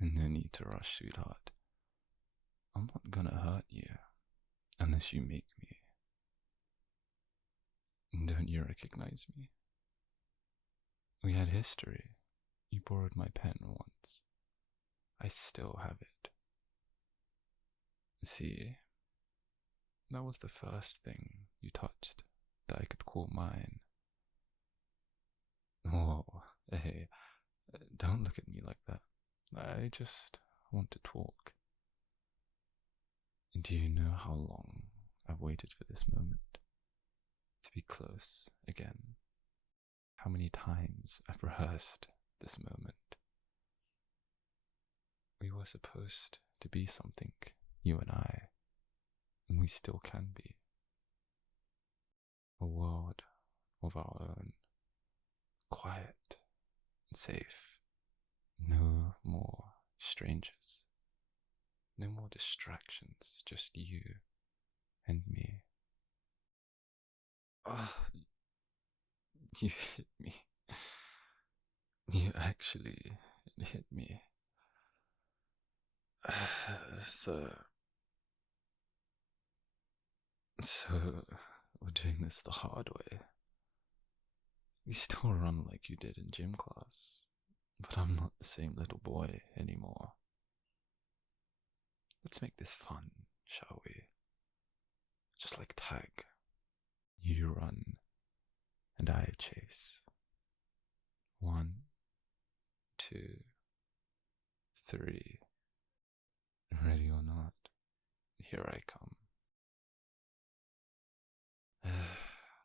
No need to rush, sweetheart. I'm not gonna hurt you unless you make me. Don't you recognize me? We had history. You borrowed my pen once. I still have it. See, that was the first thing you touched that I could call mine. Whoa, hey, don't look at me like that. I just want to talk. Do you know how long I've waited for this moment? To be close again. How many times I've rehearsed this moment. We were supposed to be something, you and I, and we still can be. A world of our own, quiet and safe. No more strangers. No more distractions, just you and me. You hit me. You actually hit me. So we're doing this the hard way. You still run like you did in gym class, but I'm not the same little boy anymore. Let's make this fun, shall we? Just like tag. You run, and I chase. 1, 2, 3. Ready or not, here I come.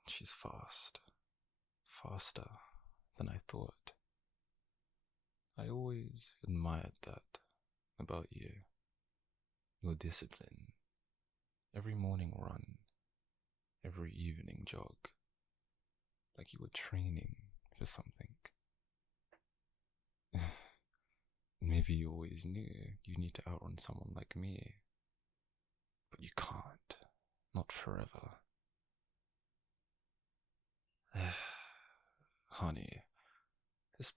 She's fast. Faster than I thought. I always admired that about you. Your discipline. Every morning run. Every evening jog. Like you were training for something. Maybe you always knew you need to outrun someone like me. But you can't. Not forever. Honey, this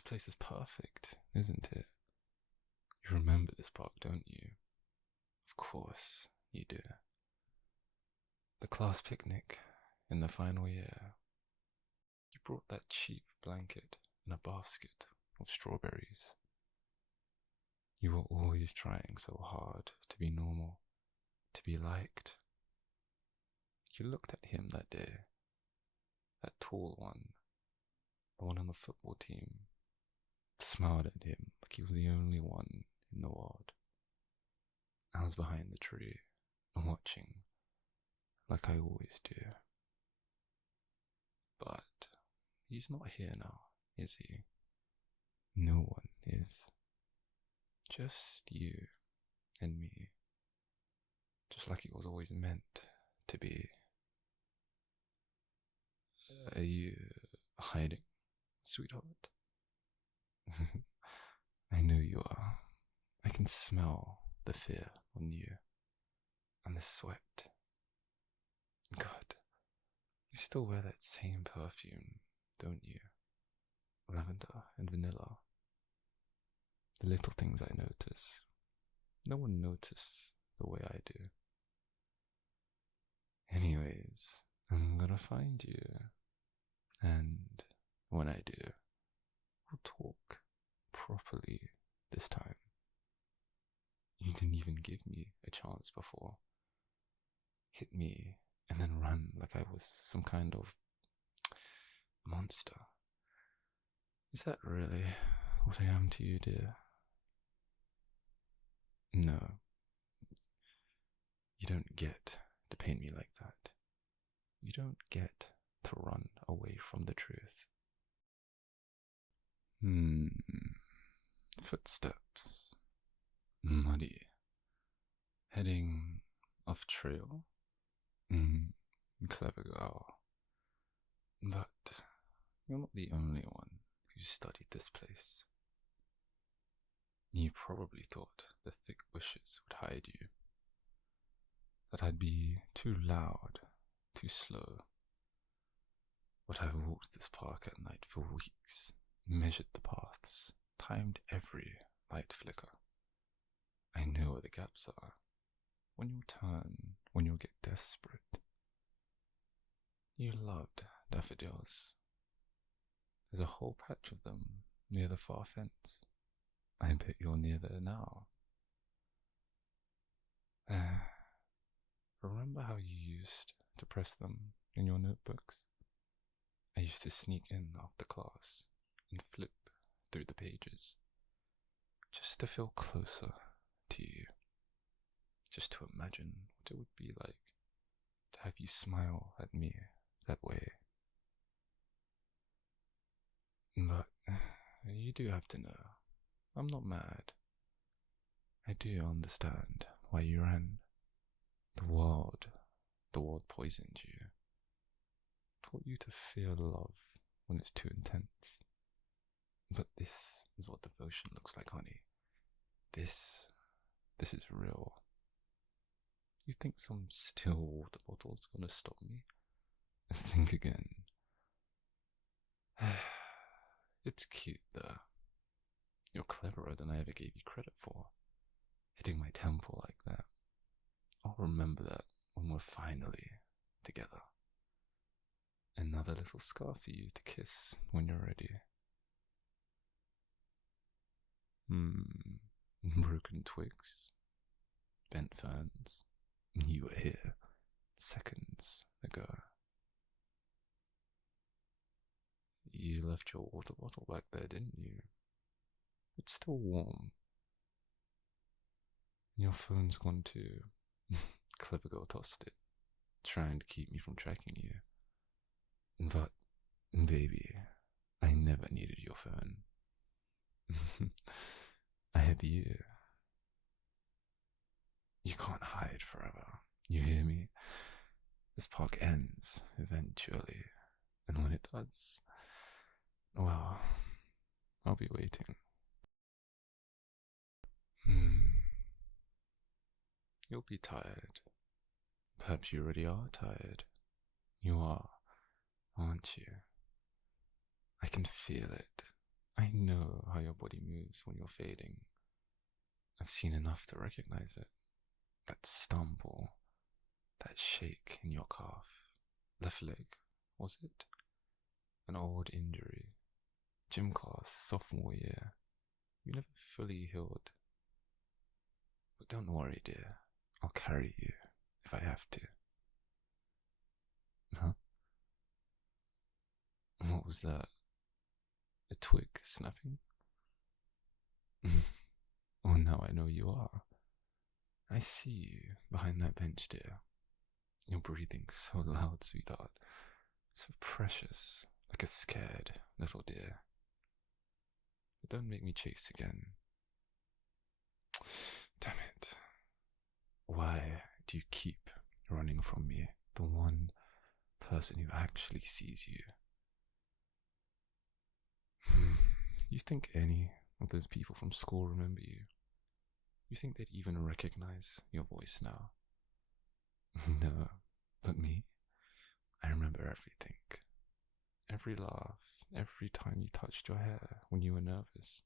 place is perfect, isn't it? You remember this park, don't you? Of course you do. The class picnic in the final year. You brought that cheap blanket in a basket of strawberries. You were always trying so hard to be normal, to be liked. You looked at him that day, that tall one, the one on the football team, smiled at him like he was the only one in the world. I was behind the tree, watching, like I always do. But he's not here now, is he? No one is. Just you and me. Just like it was always meant to be. Are you hiding, sweetheart? I know you are. I can smell the fear on you. And the sweat. God, you still wear that same perfume, don't you? Lavender and vanilla. The little things I notice. No one notices the way I do. Anyways, I'm gonna find you. And when I do, we'll talk properly this time. You didn't even give me a chance before. Hit me and then run like I was some kind of monster. Is that really what I am to you, dear? No. You don't get to paint me like that. You don't get to run away from the truth. Footsteps. Muddy. Heading off trail. Clever girl. But you're not the only one who studied this place. You probably thought the thick bushes would hide you. That I'd be too loud, too slow. But I've walked this park at night for weeks, measured the paths, timed every light flicker. I know where the gaps are. When you'll turn, when you'll get desperate. You loved daffodils. There's a whole patch of them near the far fence. I bet you're near there now. Remember how you used to press them in your notebooks? I used to sneak in after class and flip through the pages, just to feel closer to you, just to imagine what it would be like to have you smile at me that way. But you do have to know, I'm not mad. I do understand why you ran. The world poisoned you, taught you to fear love when it's too intense. But this is what devotion looks like, honey. This is real. You think some still water bottle's gonna stop me? Think again. It's cute though. You're cleverer than I ever gave you credit for. Hitting my temple like that. I'll remember that when we're finally together. Another little scar for you to kiss when you're ready. Broken twigs, bent ferns. You were here seconds ago. You left your water bottle back there, didn't you? It's still warm. Your phone's gone too. Clever girl tossed it, trying to keep me from tracking you. But, baby, I never needed your phone. I have you. You can't hide forever. You hear me? This park ends eventually, and when it does, well, I'll be waiting. You'll be tired. Perhaps you already are tired. You are, aren't you? I can feel it. I know how your body moves when you're fading. I've seen enough to recognize it. That stumble, that shake in your calf. Left leg, was it? An old injury. Gym class, sophomore year. You never fully healed. But don't worry, dear. I'll carry you if I have to. Huh? What was that? A twig snapping? Oh, now I know you are. I see you behind that bench, dear. You're breathing so loud, sweetheart. So precious, like a scared little deer. But don't make me chase again. Damn it. Why do you keep running from me, the one person who actually sees you? You think any of those people from school remember you? You think they'd even recognize your voice now? No, but me? I remember everything. Every laugh, every time you touched your hair when you were nervous,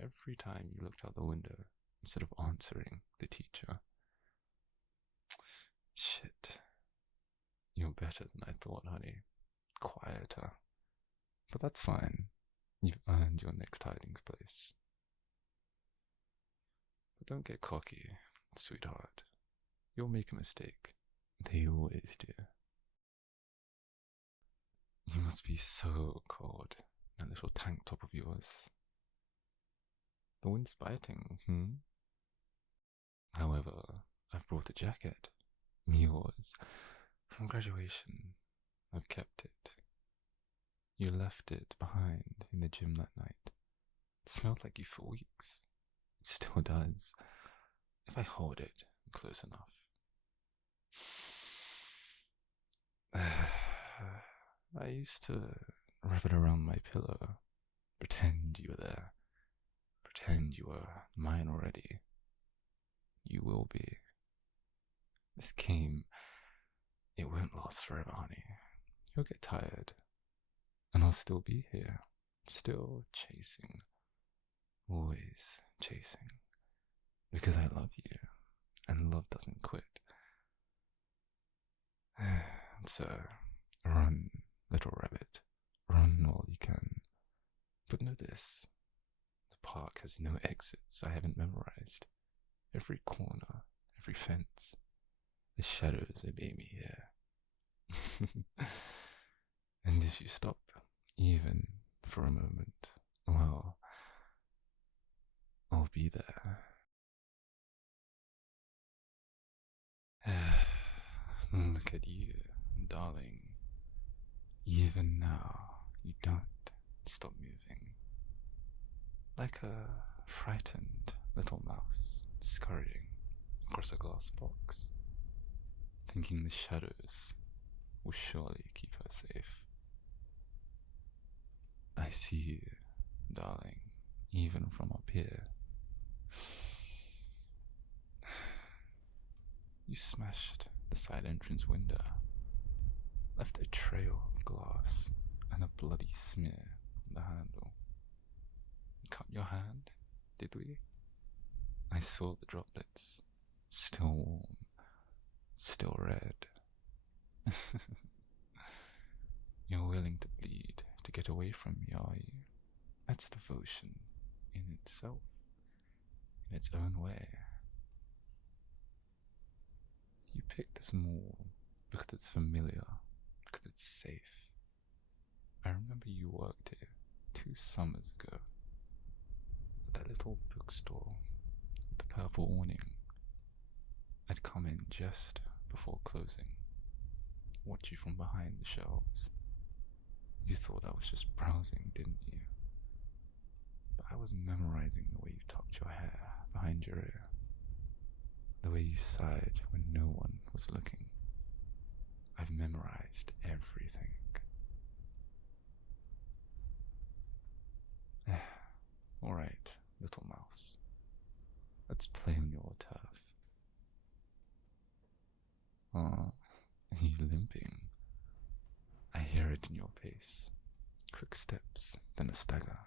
every time you looked out the window instead of answering the teacher. Shit. You're better than I thought, honey. Quieter. But that's fine. You've earned your next hiding place. But don't get cocky, sweetheart. You'll make a mistake. They always do. You must be so cold, that little tank top of yours. The wind's biting, However, I've brought a jacket. Yours. From graduation. I've kept it. You left it behind in the gym that night. It smelled like you for weeks. It still does. If I hold it close enough. I used to wrap it around my pillow. Pretend you were there. Pretend you were mine already. You will be. This game, it won't last forever, honey. You'll get tired. And I'll still be here, still chasing. always chasing, because I love you, and love doesn't quit. So, run, little rabbit, run all you can. But notice, the park has no exits I haven't memorized. Every corner, every fence, the shadows obey me here. And if you stop, even for a moment, well, I'll be there. Look at you, darling. Even now, you don't stop moving. Like a frightened little mouse scurrying across a glass box, thinking the shadows will surely keep her safe. I see you, darling, even from up here. You smashed the side entrance window, left a trail of glass and a bloody smear on the handle. Cut your hand, did we? I saw the droplets, still warm, still red. You're willing to bleed to get away from me, are you? That's devotion in itself, in its own way. You picked this mall because it's familiar, because it's safe. I remember you worked here 2 summers ago, at that little bookstore with the purple awning. I'd come in just before closing, watch you from behind the shelves. You thought I was just browsing, didn't you? But I was memorizing the way you tucked your hair behind your ear, the way you sighed when no one was looking. I've memorized everything. Alright, little mouse. Let's play on your turf. Are you limping? I hear it in your pace. Quick steps, then a stagger.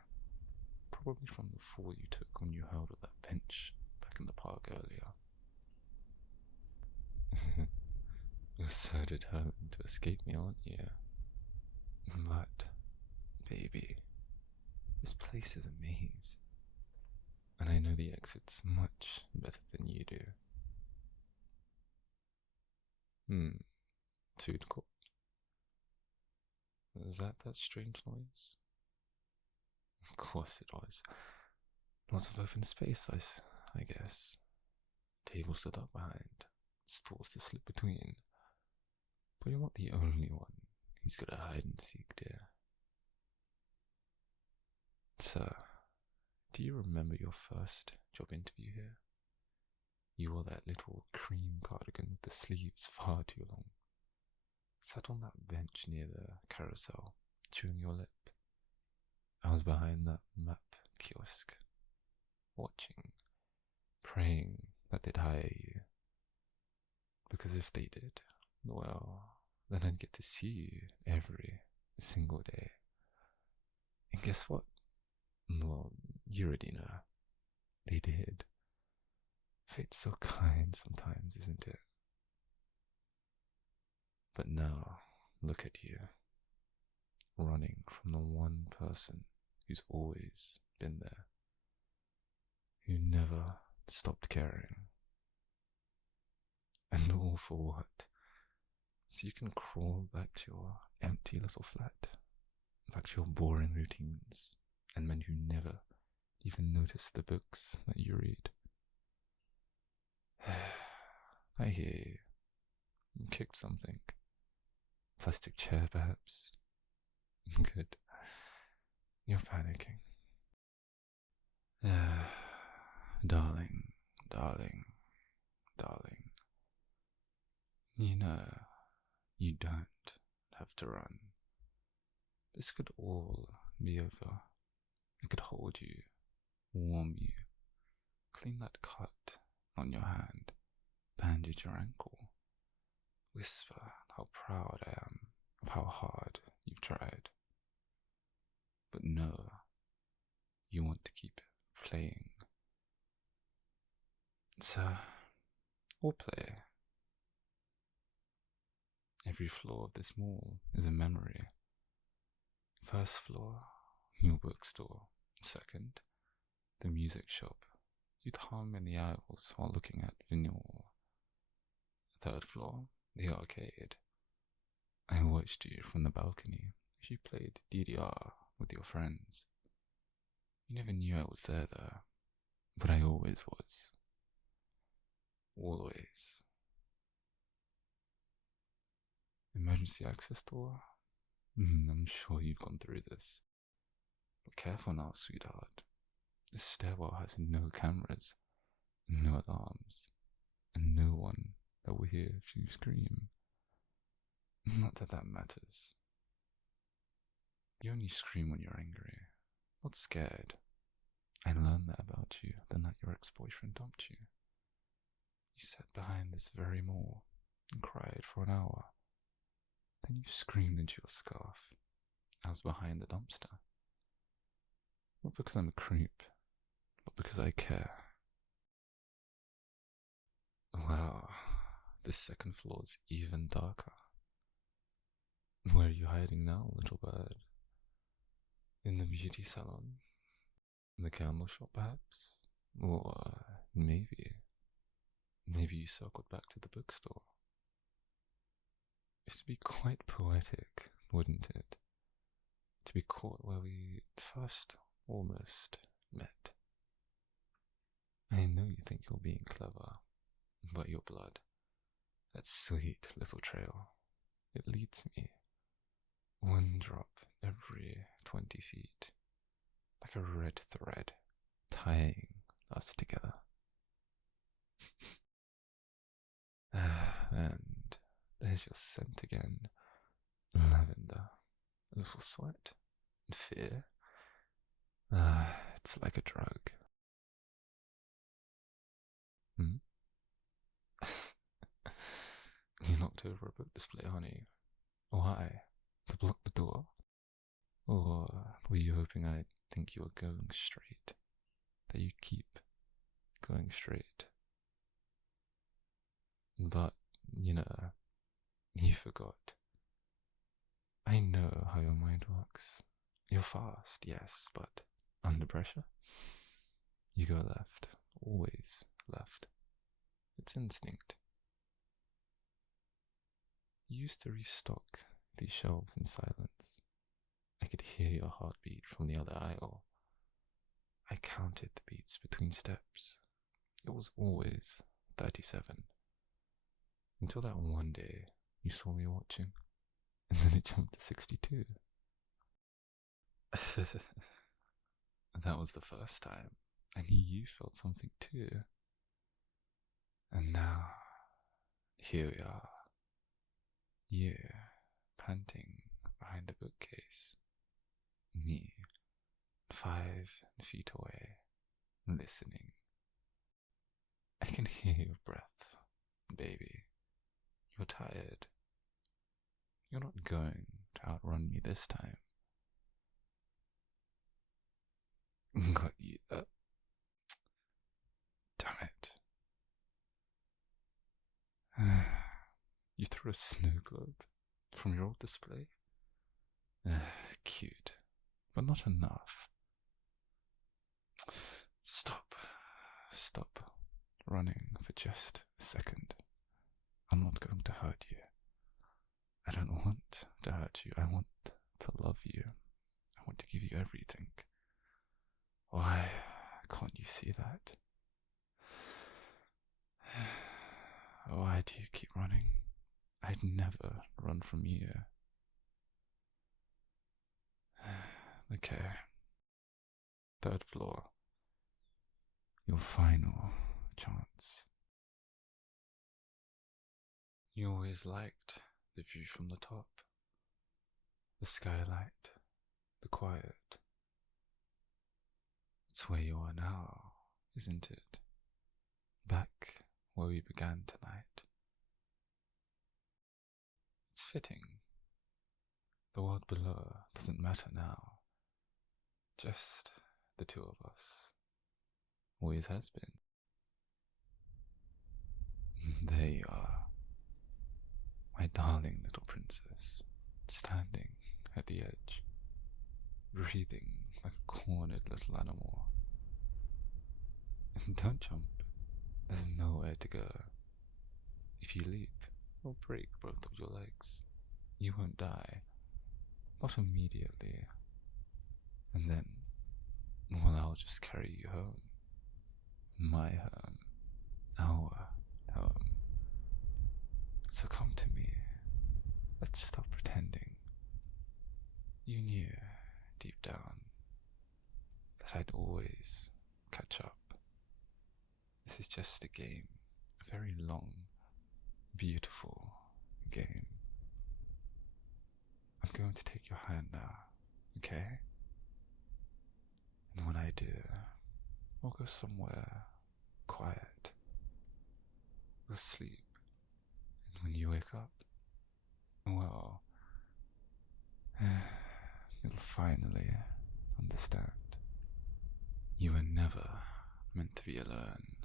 Probably from the fall you took when you held at that bench back in the park earlier. You're so determined to escape me, aren't you? But, baby, this place is a maze. And I know the exits much better than you do. Food court. Is that strange noise? Of course it was. Lots of open space, I guess. Tables stood up behind, stools to slip between. But you're not the only one who's good at hide and seek, dear. Sir, do you remember your first job interview here? You wore that little cream cardigan with the sleeves far too long. Sat on that bench near the carousel, chewing your lip. I was behind that map kiosk, watching, praying that they'd hire you. Because if they did, well, then I'd get to see you every single day. And guess what? Well, you already know. They did. Fate's so kind sometimes, isn't it? But now, look at you, running from the one person who's always been there, who never stopped caring. And all for what? So you can crawl back to your empty little flat, back to your boring routines, and men who never even notice the books that you read. I hear you. You kicked something. Plastic chair, perhaps. Good. You're panicking. Darling, darling, darling. You know, you don't have to run. This could all be over. I could hold you, warm you, clean that cut on your hand, bandage your ankle, whisper how proud I am of how hard you've tried. But no, you want to keep playing. It's a Roleplay. Every floor of this mall is a memory. First floor, your bookstore. Second, the music shop. You'd hum in the aisles while looking at vinyl. Third floor, the arcade. I watched you from the balcony as you played DDR with your friends. You never knew I was there though, but I always was. Always. Emergency access door? I'm sure you've gone through this. But careful now, sweetheart. This stairwell has no cameras, no alarms, and no one that will hear if you scream. Not that that matters. You only scream when you're angry, not scared. I learned that about you the night your ex-boyfriend dumped you. You sat behind this very mall and cried for an hour. Then you screamed into your scarf. I was behind the dumpster. Not because I'm a creep, but because I care. Wow, this second floor is even darker. Where are you hiding now, little bird? In the beauty salon? In the candle shop, perhaps? Or maybe you circled back to the bookstore. It'd be quite poetic, wouldn't it? To be caught where we first almost met. I know you think you're being clever, but your blood, that sweet little trail, it leads me. One drop every 20 feet, like a red thread, tying us together. And there's your scent again, lavender, a little sweat, and fear. It's like a drug. You knocked over a book display, honey. Why? To block the door? Or were you hoping I'd think you were going straight? That you'd keep going straight? But, you forgot. I know how your mind works. You're fast, yes, but under pressure? You go left, always left. It's instinct. You used to restock these shelves in silence. I could hear your heartbeat from the other aisle. I counted the beats between steps. It was always 37. Until that one day, you saw me watching, and then it jumped to 62. That was the first time. I knew you felt something too. And now, here we are. You, panting behind a bookcase. Me, 5 feet away, listening. I can hear your breath, baby. You're tired. You're not going to outrun me this time. Got you. Damn it. You threw a snow globe from your old display? Cute, but not enough. Stop running for just a second. I'm not going to hurt you. I don't want to hurt you. I want to love you. I want to give you everything. Why can't you see that? Why do you keep running? I'd never run from you. Okay. 3rd floor. Your final chance. You always liked the view from the top. The skylight. The quiet. It's where you are now, isn't it? Back where we began tonight. It's fitting. The world below doesn't matter now. Just the two of us, always has been. There you are, my darling little princess, standing at the edge, breathing like a cornered little animal. And don't jump, there's nowhere to go. If you leap, you'll break both of your legs. You won't die, not immediately. And then, well, I'll just carry you home. My home, our home. So come to me. Let's stop pretending. You knew, deep down, that I'd always catch up. This is just a game, a very long, beautiful game. I'm going to take your hand now, okay? And when I do, we'll go somewhere quiet. We'll sleep. And when you wake up, well, you'll finally understand. You were never meant to be alone.